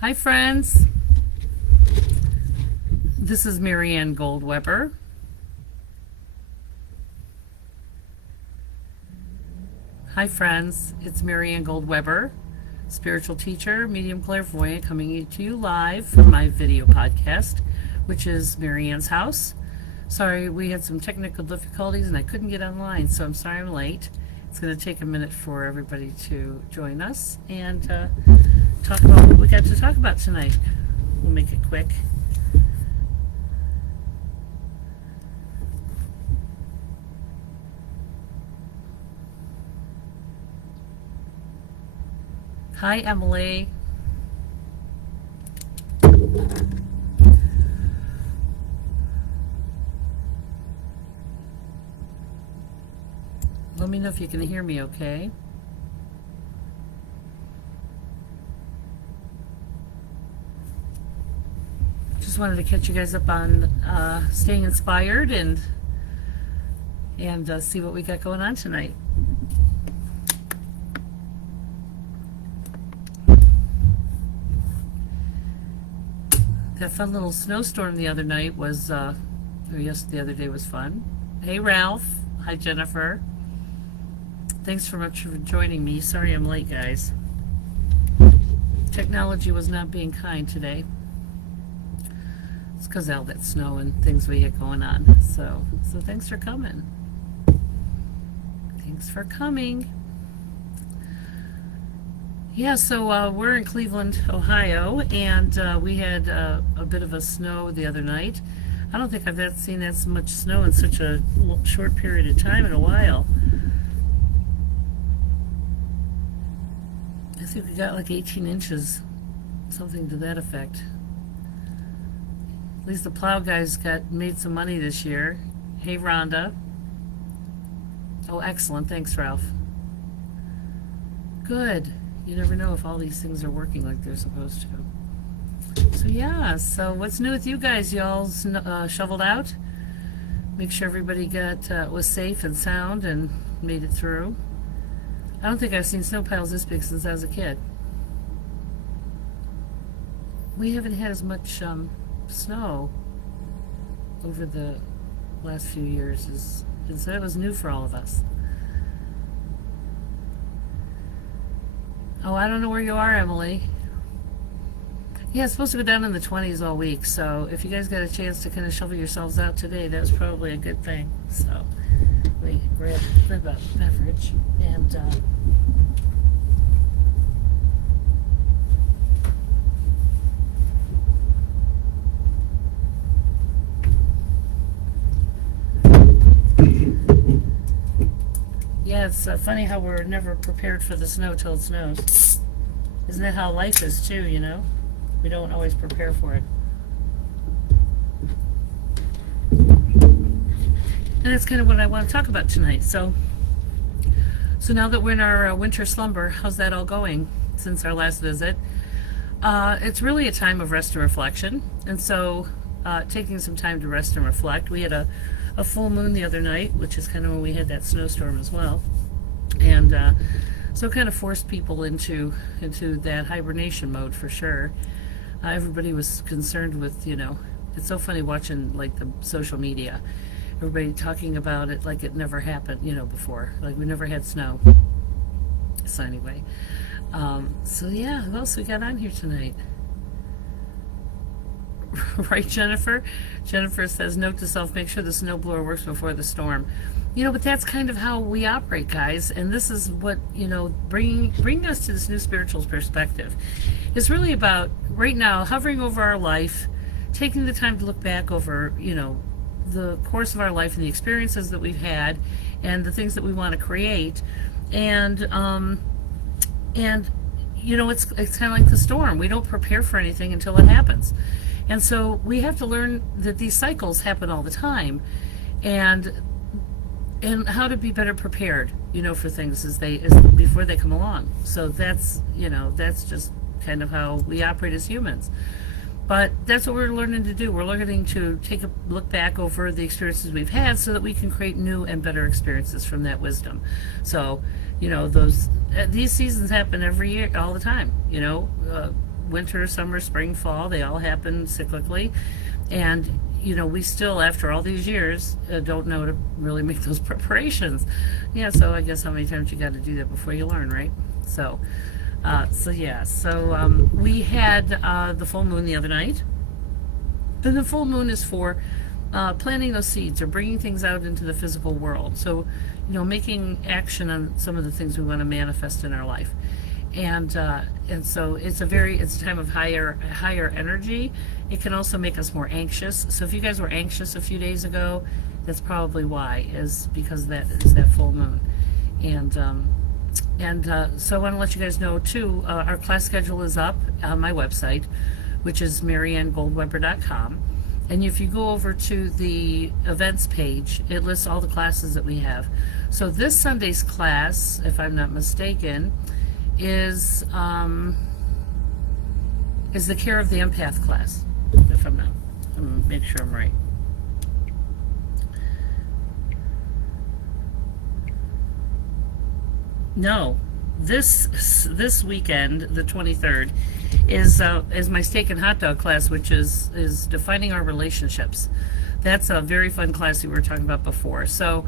Hi friends, this is Marianne Goldweber. Hi friends, it's Marianne Goldweber, spiritual teacher, medium clairvoyant, coming to you live from my video podcast, which is Marianne's house. Sorry, we had some technical difficulties and I couldn't get online, so I'm sorry I'm late. It's going to take a minute for everybody to join us and talk about what we got to talk about tonight. We'll make it quick. Hi, Emily. Let me know if you can hear me okay. Just wanted to catch you guys up on staying inspired and see what we got going on tonight. That fun little snowstorm the other night was, the other day was fun. Hey Ralph. Hi Jennifer. Thanks so much for joining me. Sorry I'm late, guys. Technology was not being kind today. It's because of all that snow and things we had going on. So thanks for coming. Thanks for coming. Yeah, so we're in Cleveland, Ohio, and we had a bit of a snow the other night. I don't think I've seen that much snow in such a short period of time in a while. I think we got like 18 inches, something to that effect. At least the plow guys made some money this year. Hey Rhonda. Oh, excellent. Thanks, Ralph. Good. You never know if all these things are working like they're supposed to. So yeah, so what's new with you guys? Y'all shoveled out? Make sure everybody was safe and sound and made it through. I don't think I've seen snow piles this big since I was a kid. We haven't had as much snow over the last few years, so it was new for all of us. Oh, I don't know where you are, Emily. Yeah, it's supposed to go down in the 20s all week, so if you guys got a chance to kind of shovel yourselves out today, that was probably a good thing. So we grab a beverage and yeah, it's funny how we're never prepared for the snow till it snows. Isn't that how life is too, you know? We don't always prepare for it. And that's kind of what I want to talk about tonight. So now that we're in our winter slumber, how's that all going since our last visit? It's really a time of rest and reflection. And so taking some time to rest and reflect. We had a full moon the other night, which is kind of when we had that snowstorm as well. And so it kind of forced people into that hibernation mode for sure. Everybody was concerned with, it's so funny watching like the social media. Everybody talking about it like it never happened, before. Like we never had snow. So anyway, so yeah, what else we got on here tonight? Right, Jennifer? Jennifer says, note to self, make sure the snowblower works before the storm. But that's kind of how we operate, guys. And this is what, bringing us to this new spiritual perspective. It's really about, right now, hovering over our life, taking the time to look back over, the course of our life and the experiences that we've had and the things that we want to create. And it's kind of like the storm. We don't prepare for anything until it happens. And so we have to learn that these cycles happen all the time, and how to be better prepared, for things before they come along. So that's just kind of how we operate as humans. But that's what we're learning to do. We're learning to take a look back over the experiences we've had so that we can create new and better experiences from that wisdom. So, these seasons happen every year, all the time. winter, summer, spring, fall, they all happen cyclically. And, we still, after all these years, don't know to really make those preparations. Yeah, so I guess how many times you got to do that before you learn, right? So, we had the full moon the other night. And the full moon is for planting those seeds or bringing things out into the physical world. So, making action on some of the things we want to manifest in our life. And so it's a time of higher energy. It can also make us more anxious. So if you guys were anxious a few days ago, that's probably why, is because that is that full moon. And so I want to let you guys know too, our class schedule is up on my website, which is mariannegoldweber.com. And if you go over to the events page, it lists all the classes that we have. So this Sunday's class, if I'm not mistaken, is the Care of the Empath class. If I'm not, I'm gonna make sure I'm right. No, this weekend, the 23rd, is my steak and hot dog class, which is defining our relationships. That's a very fun class we were talking about before. So,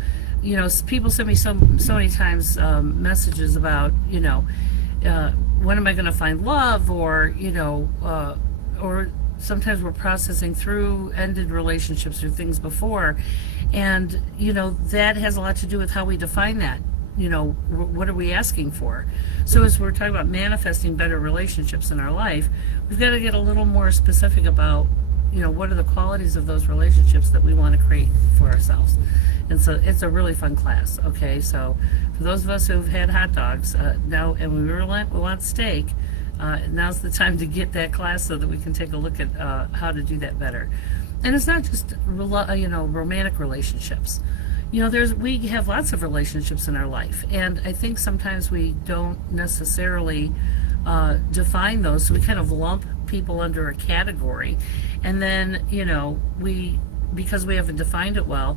people send me so many times messages about, when am I going to find love, or or sometimes we're processing through ended relationships or things before, and that has a lot to do with how we define that. What are we asking for? So as we're talking about manifesting better relationships in our life, we've got to get a little more specific about, what are the qualities of those relationships that we want to create for ourselves. And so it's a really fun class. Okay, so for those of us who've had hot dogs now, and we want steak, now's the time to get that class so that we can take a look at how to do that better. And it's not just romantic relationships. We have lots of relationships in our life, and I think sometimes we don't necessarily define those, so we kind of lump people under a category, and then because we haven't defined it well,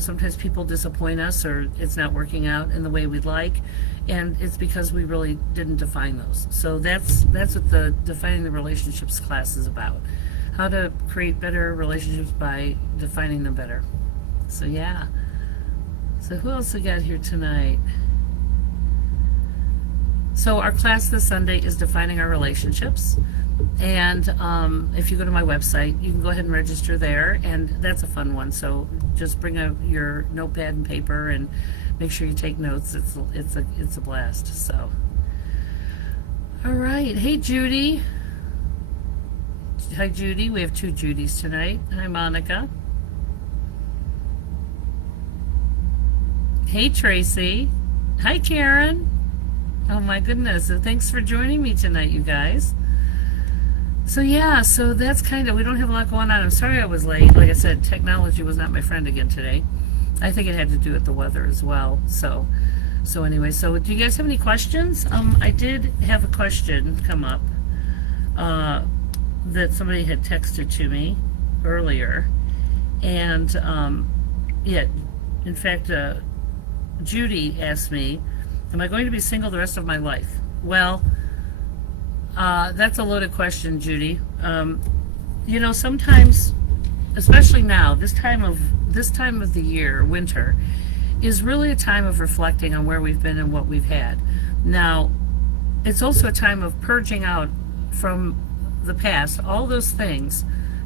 sometimes people disappoint us, or it's not working out in the way we'd like, and it's because we really didn't define those. So that's what the Defining the Relationships class is about. How to create better relationships by defining them better. So yeah. So who else we got here tonight? So our class this Sunday is Defining Our Relationships. And if you go to my website, you can go ahead and register there, and that's a fun one. So just bring your notepad and paper and make sure you take notes. It's a blast. So, all right. Hey, Judy. Hi, Judy. We have two Judys tonight. Hi, Monica. Hey, Tracy. Hi, Karen. Oh my goodness. Thanks for joining me tonight, you guys. So yeah, so that's we don't have a lot going on. I'm sorry I was late. Like I said, technology was not my friend again today. I think it had to do with the weather as well. So anyway, so do you guys have any questions? I did have a question come up that somebody had texted to me earlier. And yeah, in fact, Judy asked me, am I going to be single the rest of my life? Well, that's a loaded question, Judy. Sometimes, especially now, this time of the year, winter, is really a time of reflecting on where we've been and what we've had. Now, it's also a time of purging out from the past all those things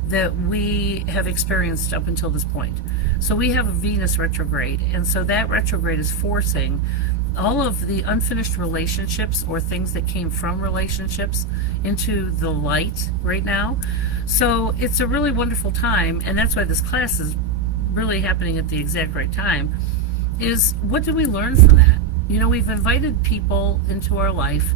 that we have experienced up until this point. So we have a Venus retrograde, and so that retrograde is forcing all of the unfinished relationships or things that came from relationships into the light right now. So it's a really wonderful time, and that's why this class is really happening at the exact right time, is what do we learn from that? We've invited people into our life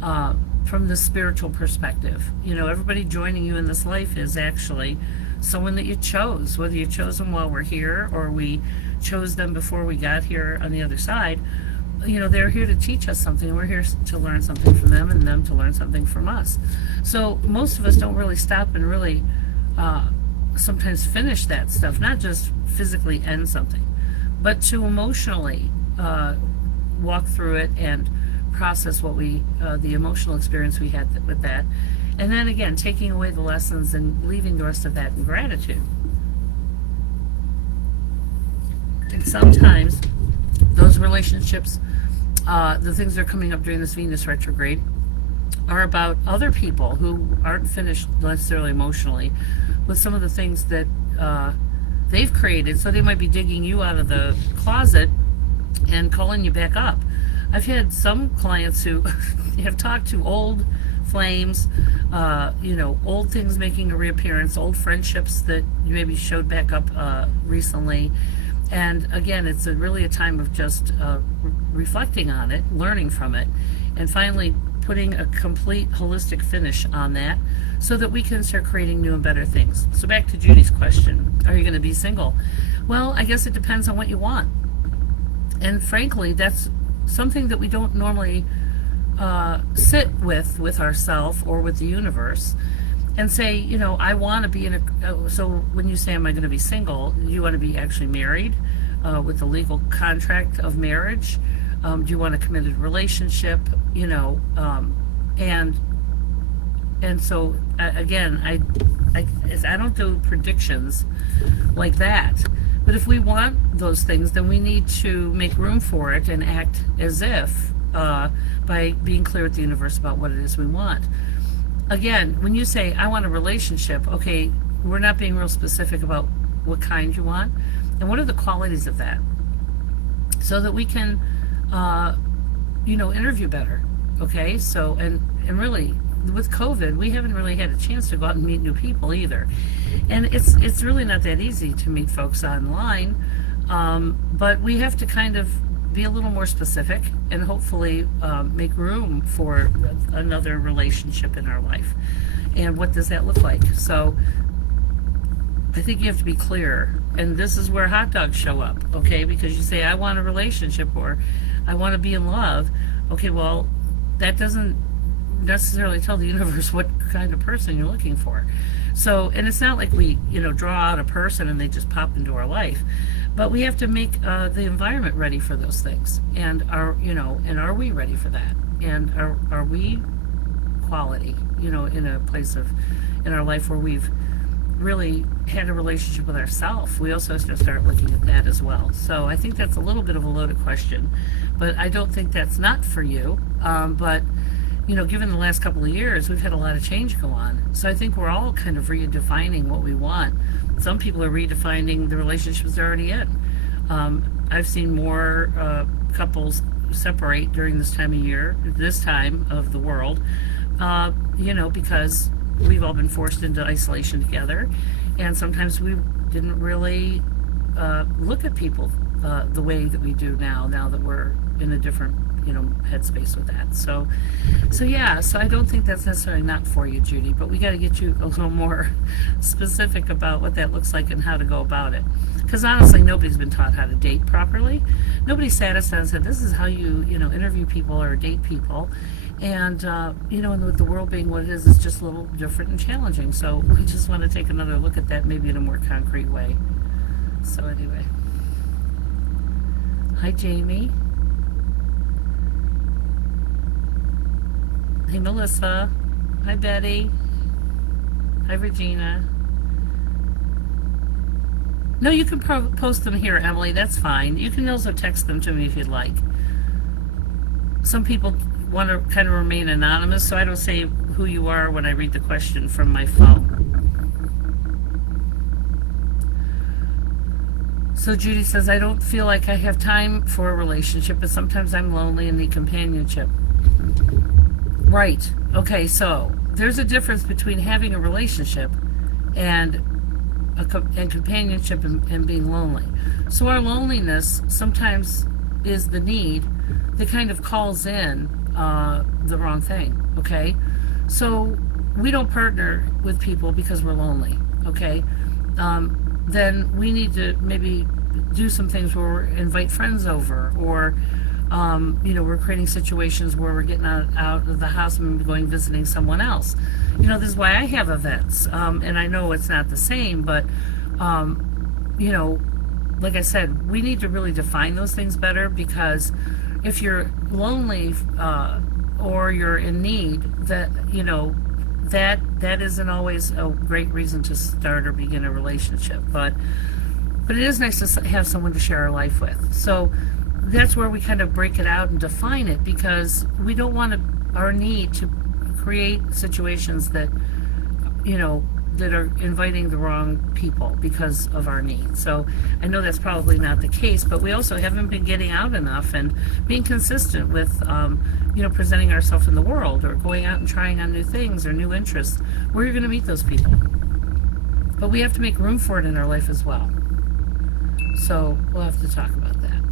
from the spiritual perspective. Everybody joining you in this life is actually someone that you chose, whether you chose them while we're here or we chose them before we got here on the other side. They're here to teach us something, and we're here to learn something from them, and them to learn something from us. So most of us don't really stop and really sometimes finish that stuff, not just physically end something, but to emotionally walk through it and process what the emotional experience we had with that. And then again, taking away the lessons and leaving the rest of that in gratitude. And sometimes those relationships, the things that are coming up during this Venus retrograde, are about other people who aren't finished necessarily emotionally with some of the things that they've created. So they might be digging you out of the closet and calling you back up. I've had some clients who have talked to old flames, old things making a reappearance, old friendships that you maybe showed back up recently. And again, it's really a time of just reflecting on it, learning from it, and finally putting a complete holistic finish on that so that we can start creating new and better things. So back to Judy's question, are you going to be single? Well, I guess it depends on what you want. And frankly, that's something that we don't normally sit with ourselves or with the universe and say, I want to be in a, so when you say, am I going to be single, you want to be actually married with a legal contract of marriage? Do you want a committed relationship? And so again, I don't do predictions like that. But if we want those things, then we need to make room for it and act as if by being clear with the universe about what it is we want. Again, when you say, I want a relationship, okay, we're not being real specific about what kind you want and what are the qualities of that so that we can, interview better. Okay, so, and really, with COVID, we haven't really had a chance to go out and meet new people either. And it's really not that easy to meet folks online, but we have to kind of be a little more specific and hopefully make room for another relationship in our life. And what does that look like? So I think you have to be clear. And this is where hot dogs show up, okay? Because you say, I want a relationship or I want to be in love. Okay, well, that doesn't necessarily tell the universe what kind of person you're looking for. So, and it's not like we, draw out a person and they just pop into our life, but we have to make the environment ready for those things. And are we ready for that? And are we quality, in a place in our life where we've really had a relationship with ourselves? We also have to start looking at that as well. So I think that's a little bit of a loaded question, but I don't think that's not for you. But given the last couple of years, we've had a lot of change go on. So I think we're all kind of redefining what we want. Some people are redefining the relationships they're already in. I've seen more couples separate during this time of year, this time of the world, because we've all been forced into isolation together. And sometimes we didn't really look at people the way that we do now that we're in a different headspace with that. So I don't think that's necessarily not for you, Judy, but we got to get you a little more specific about what that looks like and how to go about it. Because honestly, nobody's been taught how to date properly. Nobody sat us down and said, this is how you interview people or date people. And and with the world being what it is, it's just a little different and challenging. So we just want to take another look at that maybe in a more concrete way. So anyway. Hi, Jamie. Hey, Melissa. Hi, Betty. Hi, Regina. No, you can post them here, Emily. That's fine. You can also text them to me if you'd like. Some people want to kind of remain anonymous, so I don't say who you are when I read the question from my phone. So Judy says, I don't feel like I have time for a relationship, but sometimes I'm lonely and need companionship. Right. Okay, so there's a difference between having a relationship and companionship and being lonely. So our loneliness sometimes is the need that kind of calls in the wrong thing, okay? So we don't partner with people because we're lonely, okay? Then we need to maybe do some things where we invite friends over, or we're creating situations where we're getting out of the house and going visiting someone else. This is why I have events, and I know it's not the same, but like I said, we need to really define those things better, because if you're lonely or you're in need, that that isn't always a great reason to start or begin a relationship. But it is nice to have someone to share our life with. So that's where we kind of break it out and define it, because we don't want our need to create situations that that are inviting the wrong people because of our needs. So I know that's probably not the case, but we also haven't been getting out enough and being consistent with presenting ourselves in the world, or going out and trying on new things or new interests. Where you're going to meet those people, but we have to make room for it in our life as well. So we'll have to talk about that.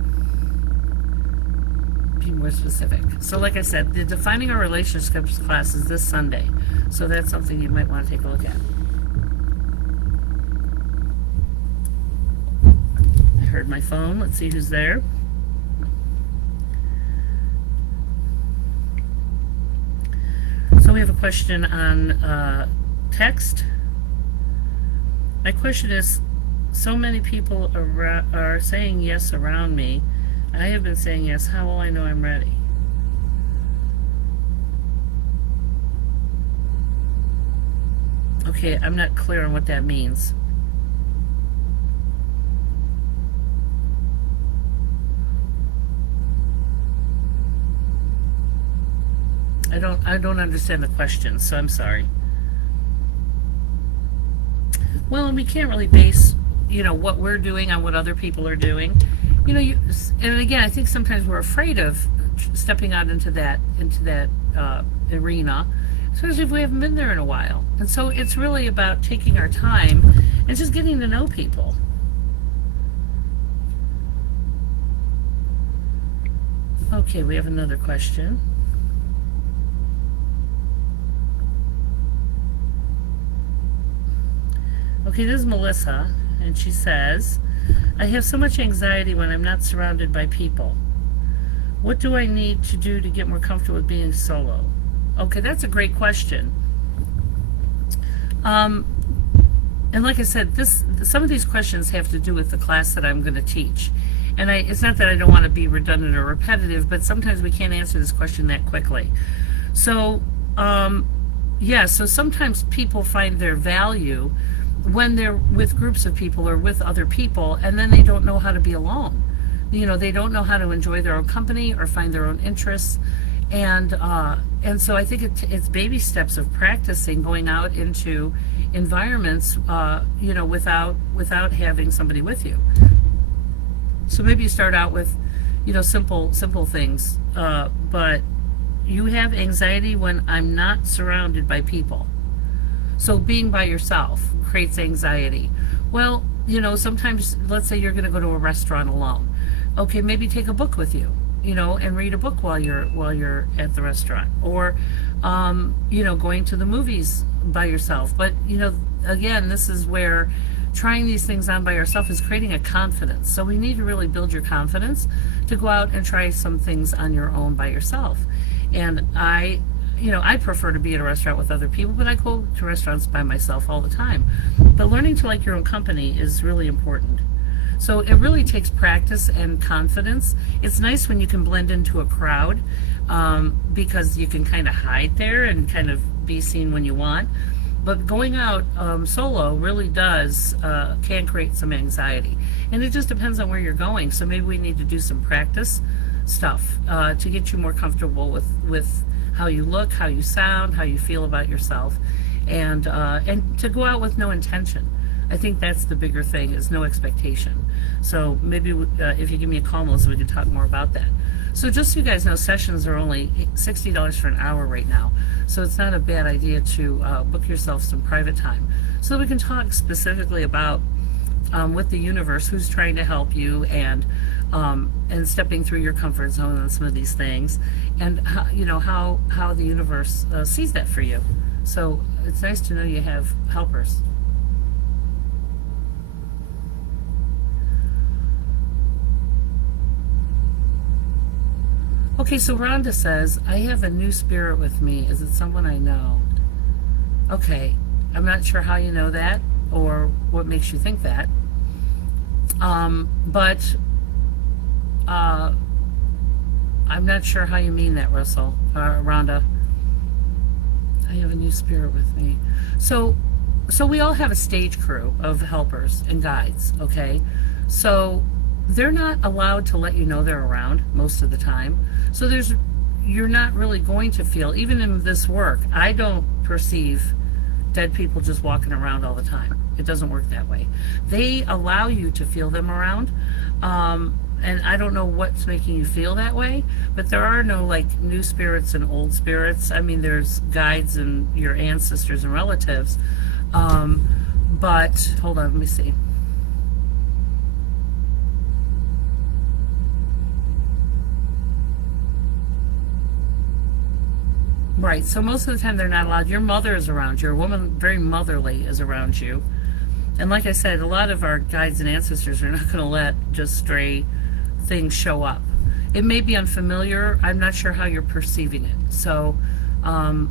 Be more specific. So like I said, the Defining Our Relationships class is this Sunday. So that's something you might want to take a look at. I heard my phone. Let's see who's there. So we have a question on text. My question is, so many people are saying yes around me. I have been saying yes. How will I know I'm ready? Okay, I'm not clear on what that means. I don't understand the question, so I'm sorry. Well, and we can't really base what we're doing on what other people are doing. And again, I think sometimes we're afraid of stepping out into that arena, especially if we haven't been there in a while. And so it's really about taking our time and just getting to know people. Okay, we have another question. Okay, this is Melissa, and she says, I have so much anxiety when I'm not surrounded by people. What do I need to do to get more comfortable with being solo? Okay, that's a great question. And like I said, some of these questions have to do with the class that I'm going to teach. And it's not that I don't want to be redundant or repetitive, but sometimes we can't answer this question that quickly. So, so sometimes people find their value when they're with groups of people or with other people, and then they don't know how to be alone. They don't know how to enjoy their own company or find their own interests. And so I think it's baby steps of practicing going out into environments, without having somebody with you. So maybe you start out with, simple things. But you have anxiety when I'm not surrounded by people. So being by yourself creates anxiety. Well, sometimes, let's say you're going to go to a restaurant alone. Okay, maybe take a book with you, and read a book while you're at the restaurant, or going to the movies by yourself. But again, this is where trying these things on by yourself is creating a confidence. So we need to really build your confidence to go out and try some things on your own by yourself. And I prefer to be at a restaurant with other people, but I go to restaurants by myself all the time. But learning to like your own company is really important. So it really takes practice and confidence. It's nice when you can blend into a crowd, because you can kind of hide there and kind of be seen when you want. But going out solo really can create some anxiety. And it just depends on where you're going. So maybe we need to do some practice stuff to get you more comfortable with how you look, how you sound, how you feel about yourself, and to go out with no intention. I think that's the bigger thing, is no expectation. So maybe if you give me a call, Melissa, we can talk more about that. So just so you guys know, sessions are only $60 for an hour right now. So it's not a bad idea to book yourself some private time so that we can talk specifically about with the universe, who's trying to help you, and stepping through your comfort zone on some of these things, and how the universe sees that for you. So it's nice to know you have helpers. Okay, so Rhonda says, I have a new spirit with me. Is it someone I know? Okay, I'm not sure how you know that or what makes you think that. But I'm not sure how you mean that, Russell. Rhonda. I have a new spirit with me. So, so we all have a stage crew of helpers and guides, okay? So they're not allowed to let you know they're around most of the time. So you're not really going to feel, even in this work, I don't perceive dead people just walking around all the time. It doesn't work that way. They allow you to feel them around. And I don't know what's making you feel that way, but there are no like new spirits and old spirits. I mean, there's guides and your ancestors and relatives. But hold on, let me see. Right, so most of the time they're not allowed. Your mother is around you. Your woman, very motherly, is around you. And like I said, a lot of our guides and ancestors are not going to let just stray things show up. It may be unfamiliar. I'm not sure how you're perceiving it. So, but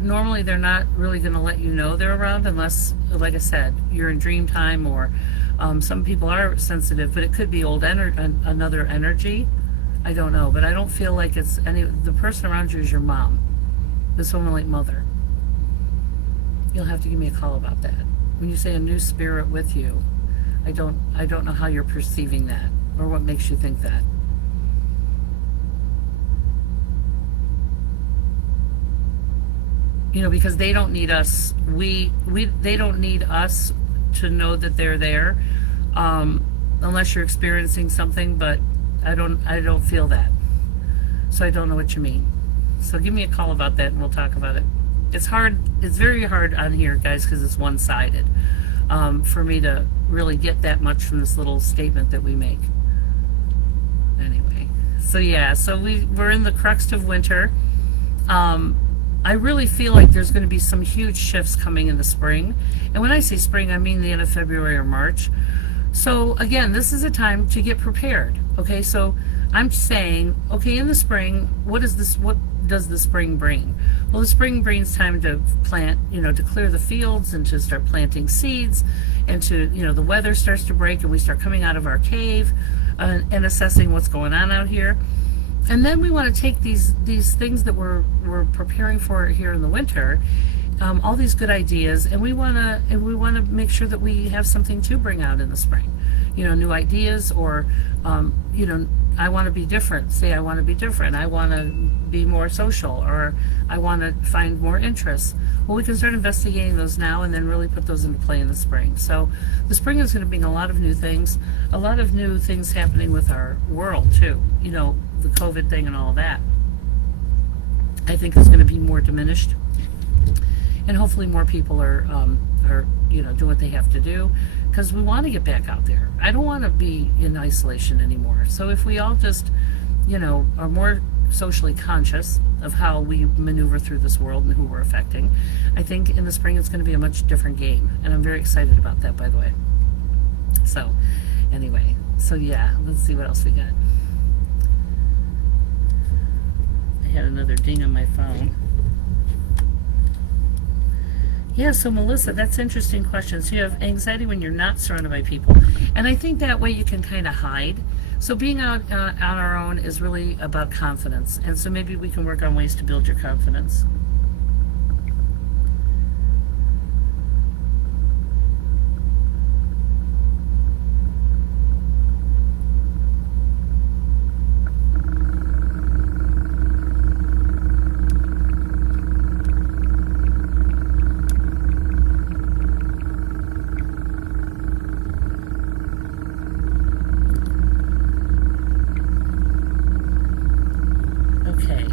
normally they're not really going to let you know they're around unless, like I said, you're in dream time, or some people are sensitive, but it could be another energy. I don't know, but I don't feel like it's the person around you is your mom. This woman like mother. You'll have to give me a call about that. When you say a new spirit with you, I don't know how you're perceiving that or what makes you think that. You know, because they don't need us. They don't need us to know that they're there, unless you're experiencing something. But I don't feel that, so I don't know what you mean. So give me a call about that, and we'll talk about it. It's hard. It's very hard on here, guys, because it's one-sided. For me to really get that much from this little statement that we make. Anyway, so yeah, so we're in the crux of winter. I really feel like there's going to be some huge shifts coming in the spring. And when I say spring, I mean the end of February or March. So again, this is a time to get prepared. Okay, so I'm saying, okay, in the spring, what does the spring bring? Well, the spring brings time to plant, to clear the fields and to start planting seeds, and to, the weather starts to break and we start coming out of our cave and assessing what's going on out here. And then we want to take these things that we're preparing for here in the winter, all these good ideas, and we want to make sure that we have something to bring out in the spring. New ideas, or I want to be different. Say I want to be different. I want to be more social, or I want to find more interests. Well, we can start investigating those now and then really put those into play in the spring. So the spring is going to bring a lot of new things happening with our world too. The COVID thing and all of that. I think it's going to be more diminished, and hopefully more people are do what they have to do, because we want to get back out there. I don't want to be in isolation anymore. So if we all just, are more socially conscious of how we maneuver through this world and who we're affecting, I think in the spring it's going to be a much different game. And I'm very excited about that, by the way. So anyway, so yeah, let's see what else we got. I had another ding on my phone. Yeah, so Melissa, that's an interesting question. So you have anxiety when you're not surrounded by people. And I think that way you can kind of hide. So being out on our own is really about confidence. And so maybe we can work on ways to build your confidence.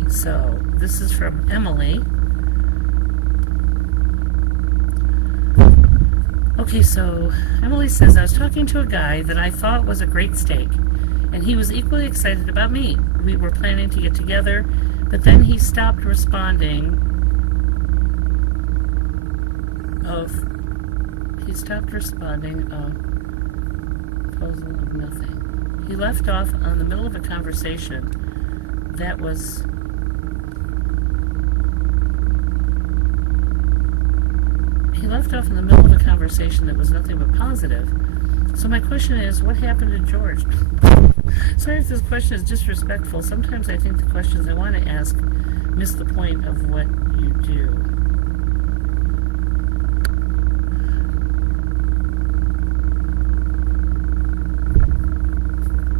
So this is from Emily. Okay, so Emily says, I was talking to a guy that I thought was a great steak, and he was equally excited about me. We were planning to get together, but then he stopped responding of proposal of nothing. He left off on the middle of a conversation that was nothing but positive. So my question is, what happened to George? Sorry if this question is disrespectful. Sometimes I think the questions I want to ask miss the point of what you do.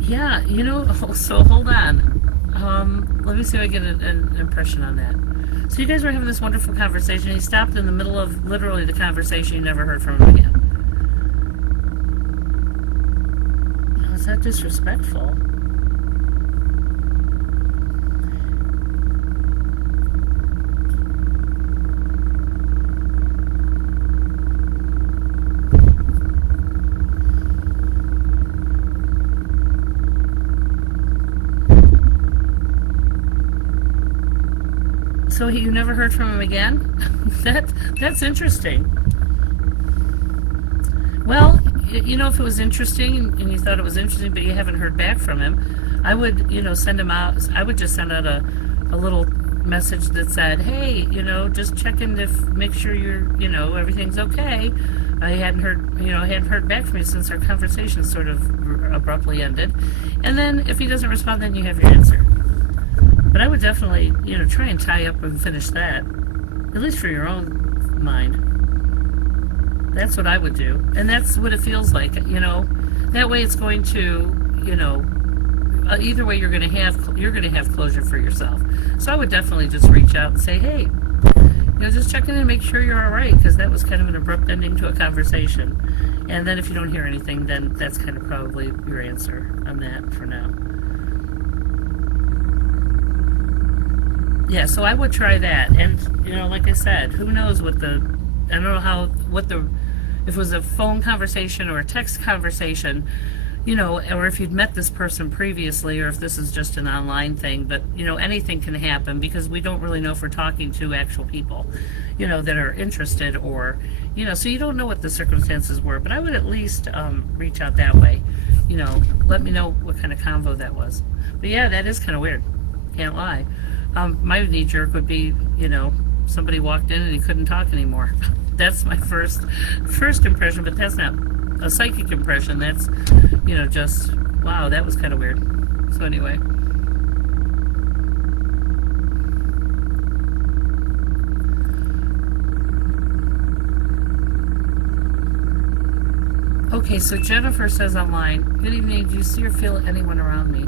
Yeah, so hold on. Let me see if I get an impression on that. So you guys were having this wonderful conversation. He stopped in the middle of literally the conversation. You never heard from him again. Oh, is that disrespectful? So you never heard from him again? That's interesting. Well, if it was interesting and you thought it was interesting, but you haven't heard back from him, I would, send him out. I would just send out a little message that said, hey, just checking to make sure everything's okay. I hadn't heard back from you since our conversation sort of abruptly ended. And then if he doesn't respond, then you have your answer. But I would definitely, try and tie up and finish that, at least for your own mind. That's what I would do, and that's what it feels like, That way, it's going to, either way, you're going to have closure for yourself. So I would definitely just reach out and say, hey, just check in and make sure you're all right, because that was kind of an abrupt ending to a conversation. And then if you don't hear anything, then that's kind of probably your answer on that for now. Yeah, so I would try that, and like I said, who knows I don't know if it was a phone conversation or a text conversation, or if you'd met this person previously, or if this is just an online thing, but anything can happen because we don't really know if we're talking to actual people, that are interested, or so you don't know what the circumstances were. But I would at least reach out that way, let me know what kind of convo that was. But yeah, that is kind of weird, can't lie. My knee-jerk would be, somebody walked in and he couldn't talk anymore. That's my first impression, but that's not a psychic impression. That's, just, wow, that was kind of weird. So anyway. Okay, so Jennifer says online, good evening, do you see or feel anyone around me?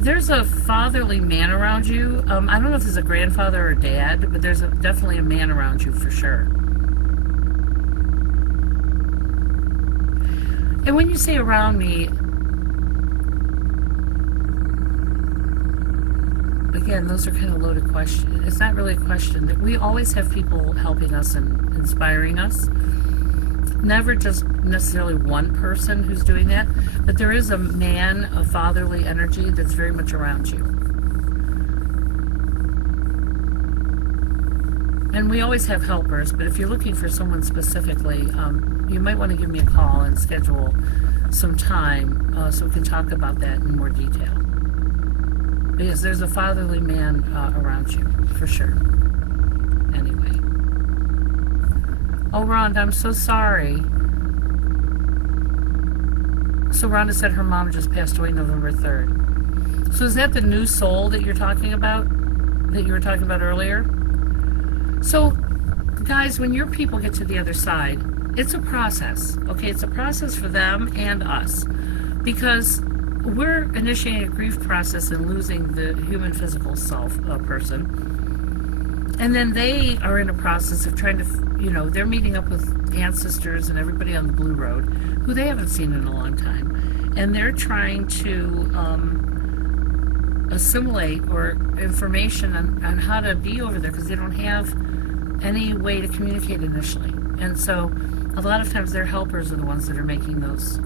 There's a fatherly man around you. I don't know if it's a grandfather or dad, but there's definitely a man around you for sure. And when you say around me, again, those are kind of loaded questions. It's not really a question. We always have people helping us and inspiring us. Never just necessarily one person who's doing that, but there is a man, a fatherly energy that's very much around you. And we always have helpers, but if you're looking for someone specifically, you might want to give me a call and schedule some time so we can talk about that in more detail. Because there's a fatherly man around you, for sure. Anyway. Oh, Rhonda, I'm so sorry. So Rhonda said her mom just passed away November 3rd. So is that the new soul that you're talking about? That you were talking about earlier? So, guys, when your people get to the other side, it's a process. Okay, it's a process for them and us. Because we're initiating a grief process and losing the human physical self person. And then they are in a process of trying to, they're meeting up with ancestors and everybody on the Blue Road who they haven't seen in a long time. And they're trying to assimilate or information on how to be over there because they don't have any way to communicate initially. And so a lot of times their helpers are the ones that are making those,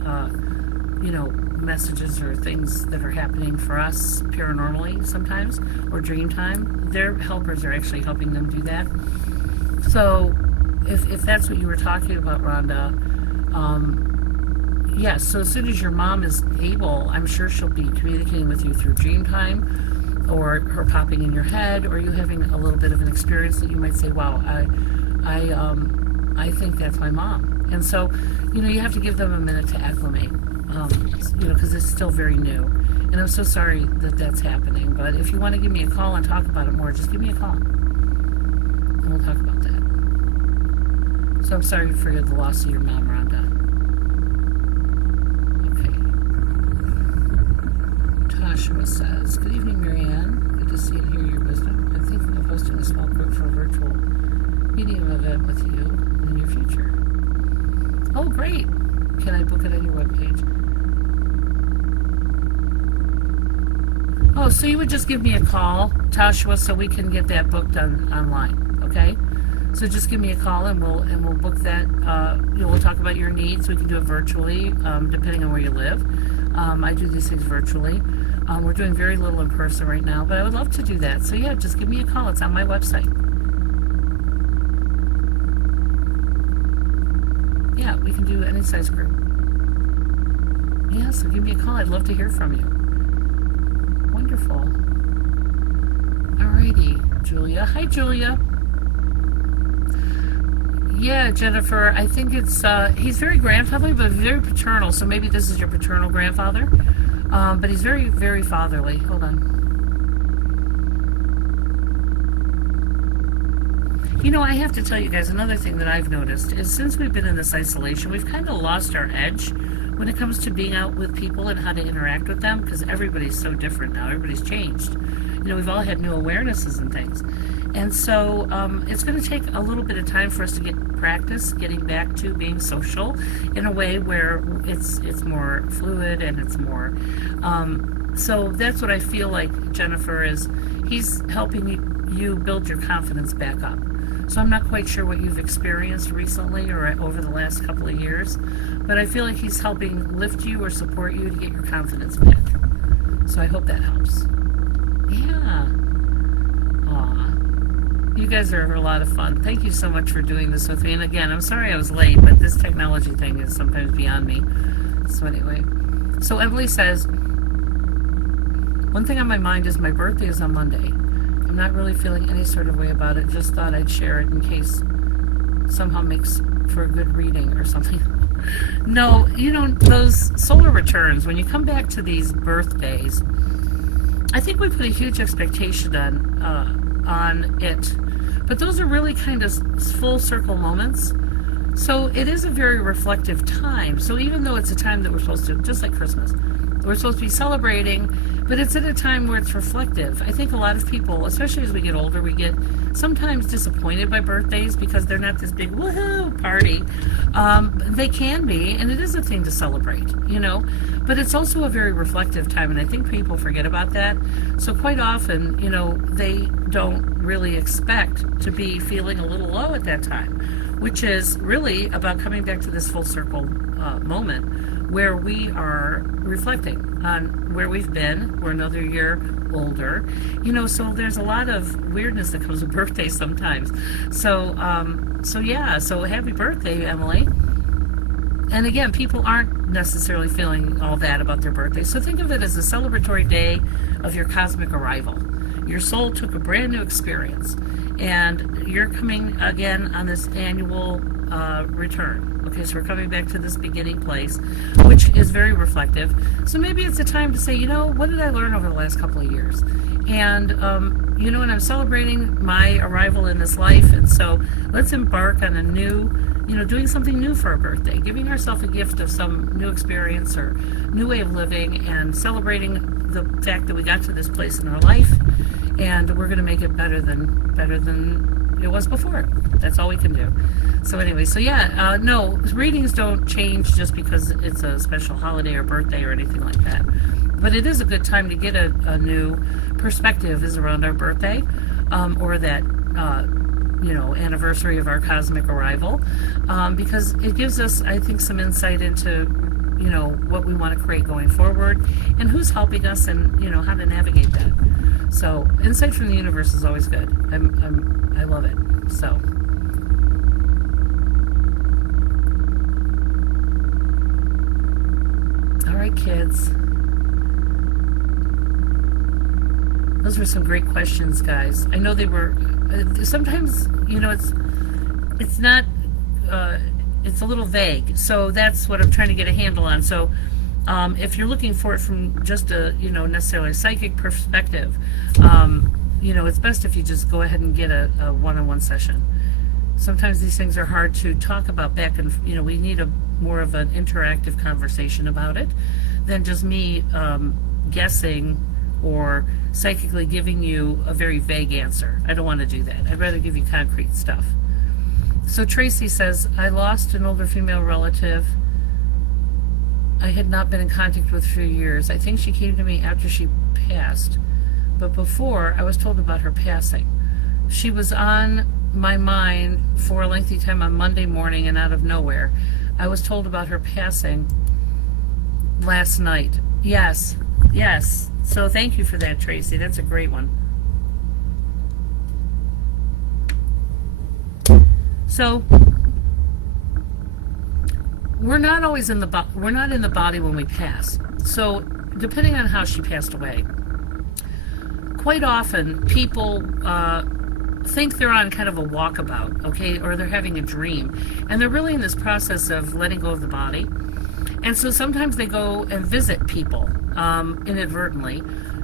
messages or things that are happening for us paranormally sometimes, or dream time. Their helpers are actually helping them do that. So if that's what you were talking about, Rhonda, yes, so as soon as your mom is able, I'm sure she'll be communicating with you through dream time, or her popping in your head, or you having a little bit of an experience that you might say, wow, I think that's my mom. And so, you have to give them a minute to acclimate, because it's still very new. And I'm so sorry that that's happening. But if you want to give me a call and talk about it more, just give me a call. And we'll talk about that. So I'm sorry for the loss of your mom, Rhonda. Okay. Joshua says, good evening, Marianne. Good to see and hear your wisdom. I'm thinking of hosting a small group for a virtual medium event with you in the near future. Oh, great. Can I book it on your webpage? Oh, so you would just give me a call, Joshua, so we can get that booked online, okay? So just give me a call and we'll book that. We'll talk about your needs. We can do it virtually, depending on where you live. I do these things virtually. We're doing very little in person right now, but I would love to do that. So yeah, just give me a call. It's on my website. Yeah, we can do any size group. Yeah, so give me a call. I'd love to hear from you. Wonderful. Alrighty, Julia. Hi, Julia. Yeah, Jennifer, I think it's, he's very grandfatherly, but very paternal, so maybe this is your paternal grandfather. But he's very, very fatherly. Hold on. I have to tell you guys, another thing that I've noticed is since we've been in this isolation, we've kind of lost our edge when it comes to being out with people and how to interact with them, because everybody's so different now. Everybody's changed. We've all had new awarenesses and things. And so it's going to take a little bit of time for us to get practice getting back to being social in a way where it's more fluid and it's more... so that's what I feel like Jennifer is. He's helping you build your confidence back up. So I'm not quite sure what you've experienced recently or over the last couple of years, but I feel like he's helping lift you or support you to get your confidence back. So I hope that helps. Yeah. Aw. You guys are a lot of fun. Thank you so much for doing this with me. And again, I'm sorry I was late, but this technology thing is sometimes beyond me. So anyway. So Emily says, one thing on my mind is my birthday is on Monday. I'm not really feeling any sort of way about it. Just thought I'd share it in case somehow makes for a good reading or something. No, those solar returns, when you come back to these birthdays, I think we put a huge expectation on it. But those are really kind of full circle moments. So it is a very reflective time. So even though it's a time that we're supposed to, just like Christmas, we're supposed to be celebrating, but it's at a time where it's reflective. I think a lot of people, especially as we get older, we get sometimes disappointed by birthdays because they're not this big woohoo party. They can be, and it is a thing to celebrate, but it's also a very reflective time, and I think people forget about that. So quite often, they don't really expect to be feeling a little low at that time, which is really about coming back to this full circle moment where we are reflecting on where we've been. We're another year older, so there's a lot of weirdness that comes with birthdays sometimes. So happy birthday, Emily. And again, people aren't necessarily feeling all that about their birthday. So think of it as a celebratory day of your cosmic arrival. Your soul took a brand new experience, and you're coming again on this annual return. Okay, so we're coming back to this beginning place, which is very reflective. So maybe it's a time to say, what did I learn over the last couple of years? And, and I'm celebrating my arrival in this life, and so let's embark on a new, doing something new for our birthday, giving ourselves a gift of some new experience or new way of living, and celebrating the fact that we got to this place in our life, and we're going to make it better than it was before. That's all we can do. So anyway, no, readings don't change just because it's a special holiday or birthday or anything like that. But it is a good time to get a new perspective is around our birthday, or that, anniversary of our cosmic arrival, because it gives us, I think, some insight into, what we want to create going forward and who's helping us and, how to navigate that. So insight from the universe is always good. I love it. So. All right, kids. those were some great questions, guys. I know they were, sometimes, it's not, it's a little vague. So that's what I'm trying to get a handle on. So if you're looking for it from just a, necessarily a psychic perspective, it's best if you just go ahead and get a one-on-one session. Sometimes these things are hard to talk about back and, we need a more of an interactive conversation about it than just me guessing or psychically giving you a very vague answer. I don't want to do that. I'd rather give you concrete stuff. So Tracy says, I lost an older female relative I had not been in contact with for years. I think she came to me after she passed, but before I was told about her passing. She was on my mind for a lengthy time on Monday morning, and out of nowhere, I was told about her passing last night. Yes. So thank you for that, Tracy. That's a great one. So we're not always in the we're not in the body when we pass. So depending on how she passed away, quite often people think they're on kind of a walkabout, okay, or they're having a dream, and they're really in this process of letting go of the body. And so sometimes they go and visit people inadvertently,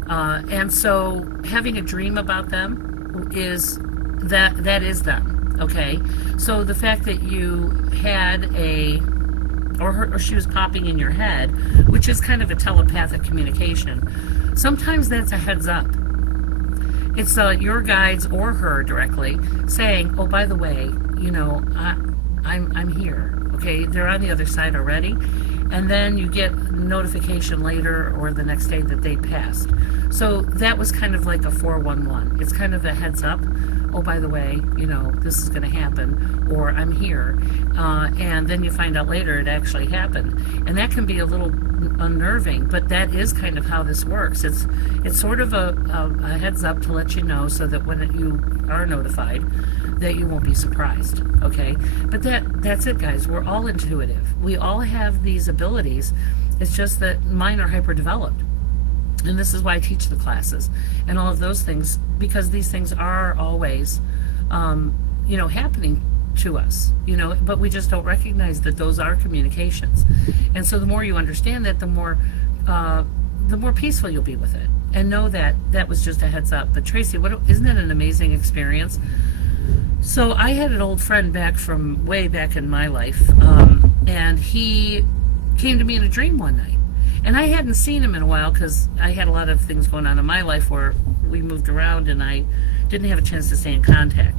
and so having a dream about them is that is them, okay. So the fact that you had or she was popping in your head, which is kind of a telepathic communication, sometimes that's a heads up. It's your guides or her directly saying, oh, by the way, I'm here, okay? They're on the other side already. And then you get notification later or the next day that they passed. So that was kind of like a 411. It's kind of a heads up. Oh, by the way, this is going to happen, or I'm here. And then you find out later it actually happened. And that can be a little unnerving, but that is kind of how this works. It's sort of a heads up to let you know so that when you are notified, that you won't be surprised, okay? But that's it, guys. We're all intuitive. We all have these abilities. It's just that mine are hyper-developed. And this is why I teach the classes and all of those things, because these things are always, happening to us, but we just don't recognize that those are communications. And so the more you understand that, the more peaceful you'll be with it, and know that that was just a heads up. But Tracy, isn't that an amazing experience? So I had an old friend back from way back in my life, and he came to me in a dream one night. And I hadn't seen him in a while because I had a lot of things going on in my life where we moved around and I didn't have a chance to stay in contact.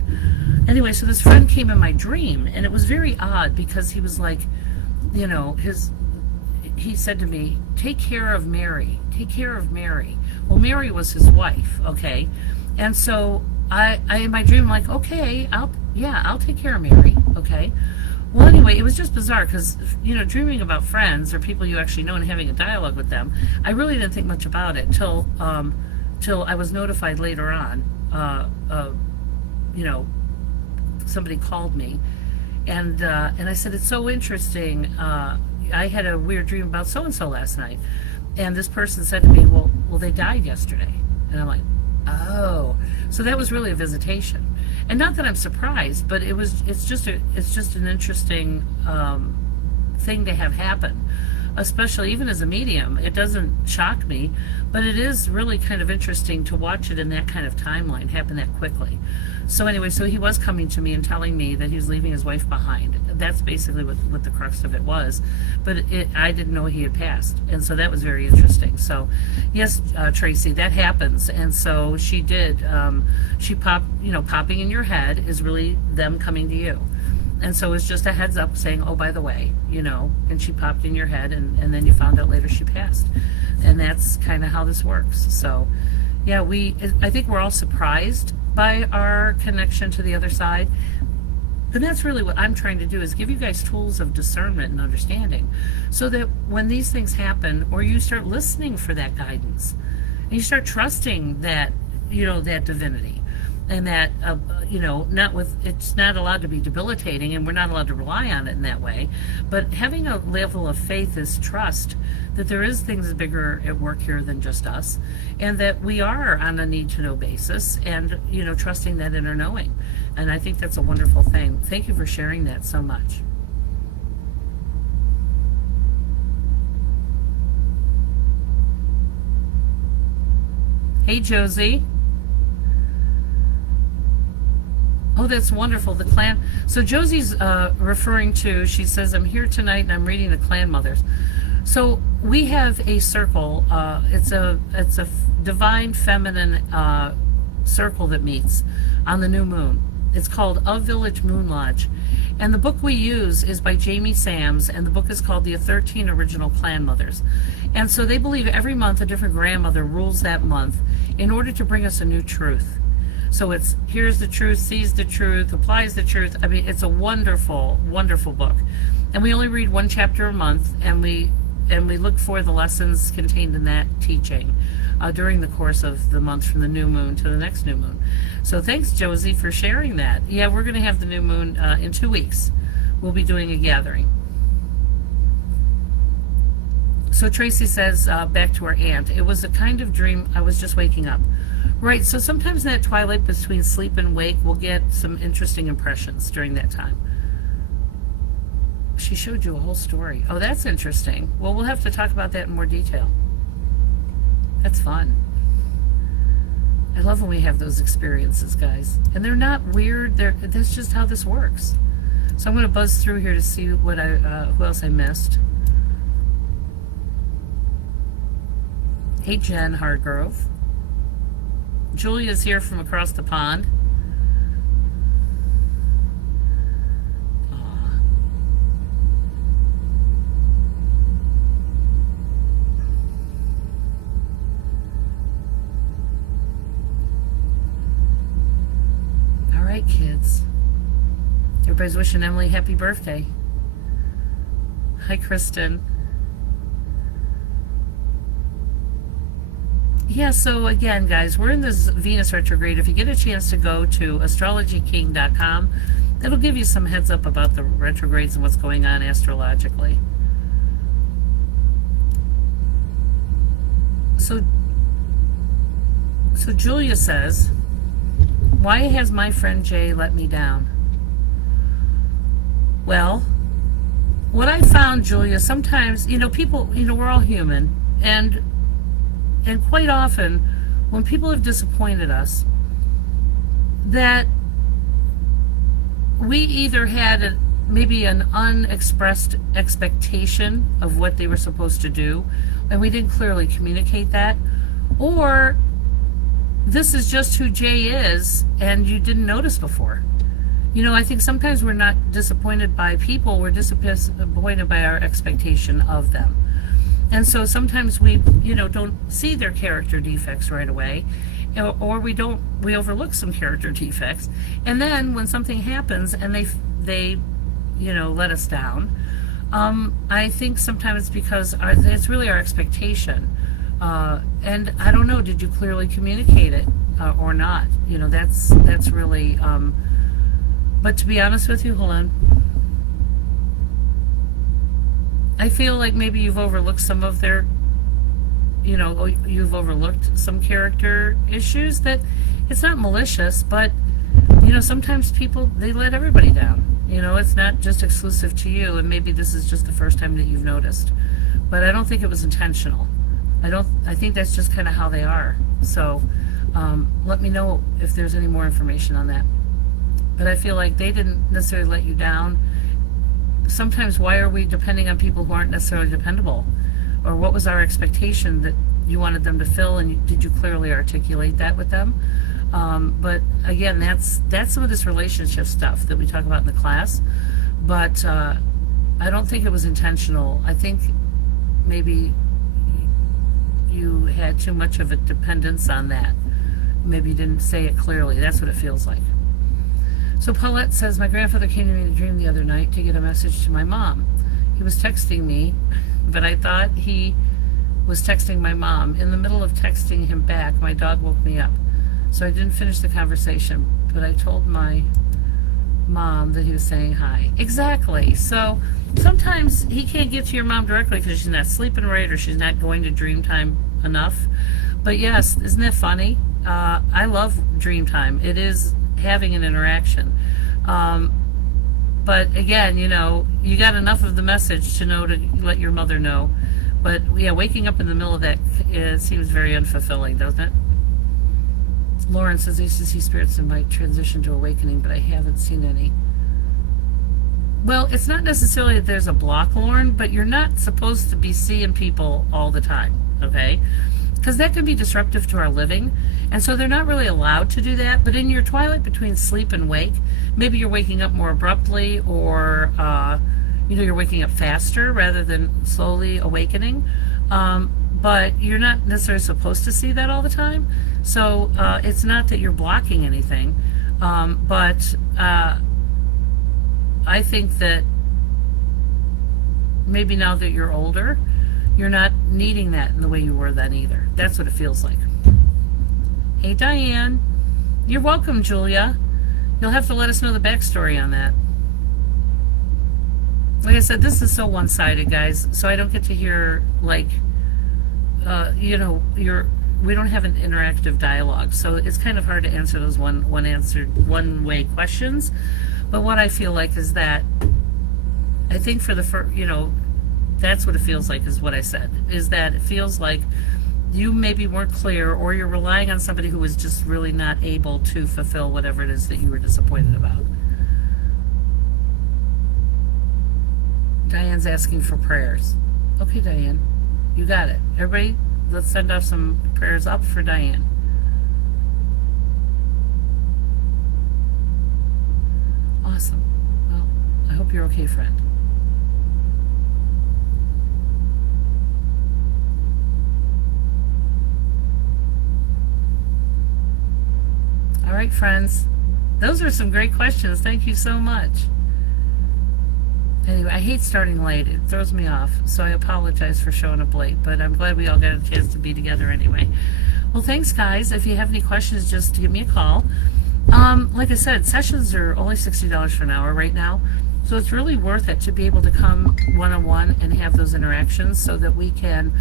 Anyway, so this friend came in my dream, and it was very odd because he was like, he said to me, take care of Mary. Take care of Mary. Well, Mary was his wife, okay? And so I in my dream, I'm like, okay, I'll take care of Mary, okay? Well, anyway, it was just bizarre because, dreaming about friends or people you actually know and having a dialogue with them, I really didn't think much about it till I was notified later on. Somebody called me, and I said, it's so interesting. I had a weird dream about so-and-so last night. And this person said to me, well, they died yesterday. And I'm like, oh. So that was really a visitation. And not that I'm surprised, but it's just an interesting thing to have happen, especially even as a medium. It doesn't shock me, but it is really kind of interesting to watch it in that kind of timeline happen that quickly. So anyway, so he was coming to me and telling me that he was leaving his wife behind. That's basically what the crux of it was. But I didn't know he had passed, and so that was very interesting. So yes, Tracy, that happens. And so she did. She popping in your head is really them coming to you. And so it's just a heads up saying, oh, by the way, and she popped in your head, and then you found out later she passed. And that's kind of how this works. So yeah, I think we're all surprised by our connection to the other side. And that's really what I'm trying to do, is give you guys tools of discernment and understanding, so that when these things happen, or you start listening for that guidance, and you start trusting that, that divinity, and that not with, it's not allowed to be debilitating, and we're not allowed to rely on it in that way. But having a level of faith is trust that there is things bigger at work here than just us, and that we are on a need to know basis, and trusting that inner knowing. And I think that's a wonderful thing. Thank you for sharing that so much. Hey, Josie. Oh, that's wonderful. The clan. So Josie's referring to, she says, I'm here tonight and I'm reading the Clan Mothers. So we have a circle. It's a divine feminine circle that meets on the new moon. It's called A Village Moon Lodge. And the book we use is by Jamie Sams, and the book is called The 13 Original Clan Mothers. And so they believe every month a different grandmother rules that month in order to bring us a new truth. So it's hears the truth, sees the truth, applies the truth. I mean, it's a wonderful, wonderful book. And we only read one chapter a month, and we look for the lessons contained in that teaching during the course of the month from the new moon to the next new moon. So thanks, Josie, for sharing that. Yeah, we're going to have the new moon in 2 weeks. We'll be doing a gathering. So Tracy says, back to her aunt, it was a kind of dream. I was just waking up. Right, so sometimes in that twilight between sleep and wake, we'll get some interesting impressions during that time. She showed you a whole story. Oh, that's interesting. Well, we'll have to talk about that in more detail. That's fun. I love when we have those experiences, guys. And they're not weird. That's just how this works. So I'm going to buzz through here to see what who else I missed. Hey, Jen Hargrove. Julia's here from across the pond. All right, kids. Everybody's wishing Emily happy birthday. Hi, Kristen. Yeah, so again, guys, we're in this Venus retrograde. If you get a chance to go to astrologyking.com, that'll give you some heads up about the retrogrades and what's going on astrologically. So Julia says, why has my friend Jay let me down? Well, what I found, Julia, sometimes, people, we're all human, and quite often, when people have disappointed us, that we either had maybe an unexpressed expectation of what they were supposed to do, and we didn't clearly communicate that, or this is just who Jay is, and you didn't notice before. I think sometimes we're not disappointed by people, we're disappointed by our expectation of them. And so sometimes we, don't see their character defects right away, or we overlook some character defects. And then when something happens and they let us down, I think sometimes it's because it's really our expectation. And I don't know, did you clearly communicate it or not? That's really, but to be honest with you, hold on. I feel like maybe you've overlooked some of their, you've overlooked some character issues that it's not malicious, but, sometimes people, they let everybody down. It's not just exclusive to you, and maybe this is just the first time that you've noticed. But I don't think it was intentional. I think that's just kind of how they are. So let me know if there's any more information on that. But I feel like they didn't necessarily let you down. Sometimes why are we depending on people who aren't necessarily dependable? Or what was our expectation that you wanted them to fill, and did you clearly articulate that with them? But again, that's some of this relationship stuff that we talk about in the class. But I don't think it was intentional. I think maybe you had too much of a dependence on that. Maybe you didn't say it clearly. That's what it feels like. So Paulette says, my grandfather came to me in a dream the other night to get a message to my mom. He was texting me, but I thought he was texting my mom. In the middle of texting him back, my dog woke me up. So I didn't finish the conversation, but I told my mom that he was saying hi. Exactly. So sometimes he can't get to your mom directly because she's not sleeping right or she's not going to dream time enough. But yes, isn't that funny? I love dream time. It is having an interaction. But again, you know, you got enough of the message to know to let your mother know. But yeah, waking up in the middle of that, it seems very unfulfilling, doesn't it? Lauren says he used to see spirits in my transition to awakening, but I haven't seen any. Well, it's not necessarily that there's a block, Lauren, but you're not supposed to be seeing people all the time, okay? Because that can be disruptive to our living, and so they're not really allowed to do that. But in your twilight between sleep and wake, maybe you're waking up more abruptly, or you know, you're waking up faster rather than slowly awakening. But you're not necessarily supposed to see that all the time. So it's not that you're blocking anything, but I think that maybe now that you're older, you're not needing that in the way you were then either. That's what it feels like. Hey, Diane. You're welcome, Julia. You'll have to let us know the backstory on that. Like I said, this is so one-sided, guys, so I don't get to hear, like, you know, we don't have an interactive dialogue, so it's kind of hard to answer those one-way questions. But what I feel like is that I think for the first, you know, that's what it feels like, is what I said, is that it feels like you maybe weren't clear, or you're relying on somebody who was just really not able to fulfill whatever it is that you were disappointed about. Diane's asking for prayers. Okay, Diane, you got it. Everybody, let's send off some prayers up for Diane. Awesome. Well, I hope you're okay, friend. All right, friends. Those are some great questions. Thank you so much. Anyway, I hate starting late. It throws me off. So I apologize for showing up late. But I'm glad we all got a chance to be together anyway. Well, thanks, guys. If you have any questions, just give me a call. Like I said, sessions are only $60 for an hour right now. So it's really worth it to be able to come one-on-one and have those interactions so that we can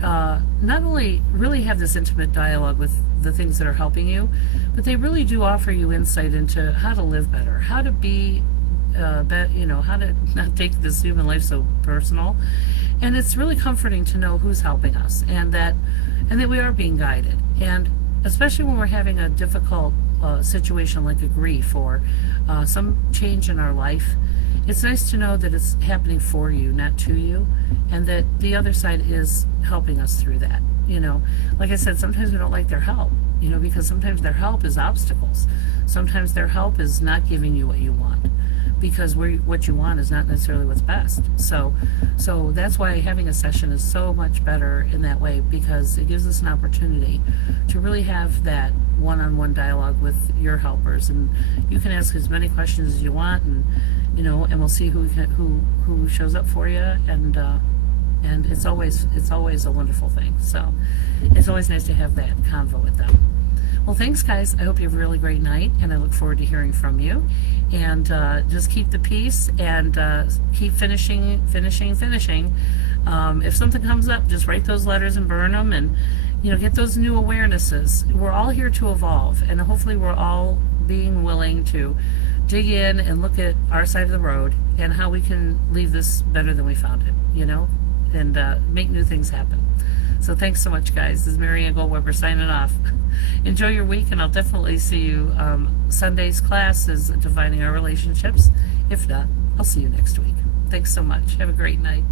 not only really have this intimate dialogue with the things that are helping you, but they really do offer you insight into how to live better, how to be, you know, how to not take this human life so personal. And it's really comforting to know who's helping us, and that we are being guided. And especially when we're having a difficult situation like a grief or some change in our life, it's nice to know that it's happening for you, not to you, and that the other side is helping us through that. You know, like I said, sometimes we don't like their help, you know, because sometimes their help is obstacles. Sometimes their help is not giving you what you want, because what you want is not necessarily what's best. So that's why having a session is so much better in that way, because it gives us an opportunity to really have that one-on-one dialogue with your helpers, and you can ask as many questions as you want, and you know, and we'll see who shows up for you, and it's always a wonderful thing. So it's always nice to have that convo with them. Well, thanks, guys. I hope you have a really great night, and I look forward to hearing from you. And just keep the peace, and keep finishing. If something comes up, just write those letters and burn them, and you know, get those new awarenesses. We're all here to evolve, and hopefully we're all being willing to dig in and look at our side of the road and how we can leave this better than we found it, you know, and make new things happen. So thanks so much, guys. This is Marianne Goldweber signing off. Enjoy your week, and I'll definitely see you. Sunday's class is Defining Our Relationships. If not, I'll see you next week. Thanks so much. Have a great night.